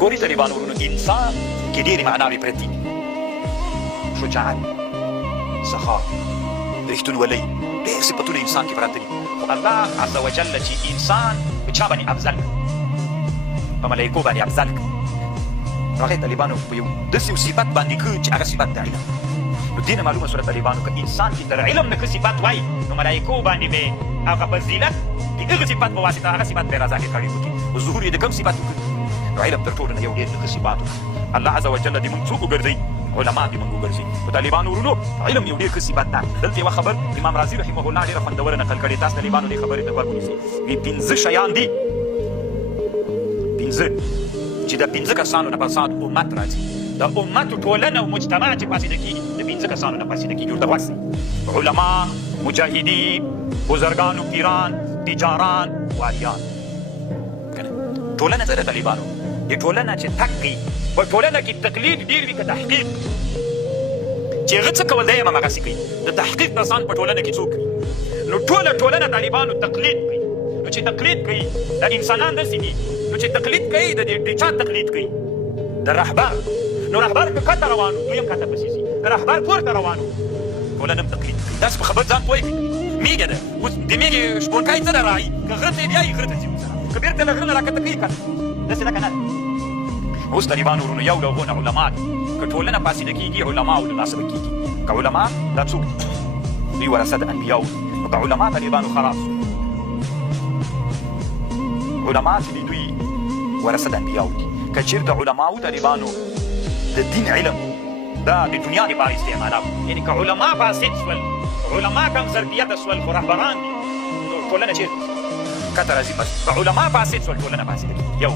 ګوري طالبانو ورونو انسان کې ډېرې معناوې پرتې دي. شجاعت، سخا، رښتونولۍ، ډېر صفتونه انسان کې پراته دي. خو الله عز وجل چې انسان په چا باندې افضل کړ، په ملایکو باندې افضل کړ، نو هغه طالبانو په یو داسې یو صفت باندې کړ چې هغه صفت د علم. نو دې نه معلومه شوه طالبانو که انسان کې تر علم نه ښه صفت وایي نو ملایکو باندې به هغه فضیلت د هغه صفت په واسطه هغه صفت به یې راظاهر کړی وکړي. خو ظهور یې د کوم صفت وکړي؟ نو علم تر ټولو نه یو ډېر ښه صفات وکړي. الله عز وجل دې موږ څوک وګرځوي؟ علما دې موږ وګرځوي. په طالبانو ورونو علم یو ډېر ښه صفت ده. دلته یوه خبر امام رازي رحمه الله ډېره خوندوره نقل کړې. تاسو طالبانو دې خبرې ته غوږ ونیسئ. وایي پنځه شیان دي، پنځه چې د پنځه کسانو نه پس امت راځي. د امت ټولنه او مجتمع چې پاسېده کېږي د پنځه کسانو نه پاسېده کېږي. ورته غوږ علما، مجاهدین، بزرګان و پیران، تجاران، والیان. ټولنه څه ده طالبانو؟ دې ټولنه چې تګ کوي، په ټولنه کې تقلید ډېر وي که تحقیق؟ چې هغه څه کول دی هم همغسې کوي. د تحقیق کسان په ټولنه کې څوک وي؟ نو ټوله ټولنه طالبانو تقلید کوي. نو چې تقلید کوي د انسانان داسې دي، نو چې تقلید کوي د چا تقلید کوي؟ د رهبر. نو رهبر که کته روان و دوی هم کته پسې ځي، که رهبر پورته روان و ټولنه هم تقلید کوي. داسې په خبر ځان پوه کړي. میږه ده، اوس د میږې شپونکی څه ده راهي؟ که غره ته یې بیایي غره ته ځي ورسره، که بېرته له غره نه راکته کوي کته داسې ده که نه ده؟ اوس طالبانو ورونو یو له هغو نه علما دي. که ټولنه پاسېده کېږي علماو له لاسه به کېږي. که علما دا څوک دي؟ دوی ورثه د انبیاو دي. نو که علما طالبانو خلاص علما چې دي دوی ورثه د انبیاو دي. که چېرته علماو طالبانو د دین علم دا د دنیا لپاره استعمالوي، یعنې که علما فاسد شول، علما کم ظرفیته شول خو رهبران دي، نو ټولنه چېرته کته راځي؟ بس که علما فاسد شول ټولنه فاسده کېږي. یو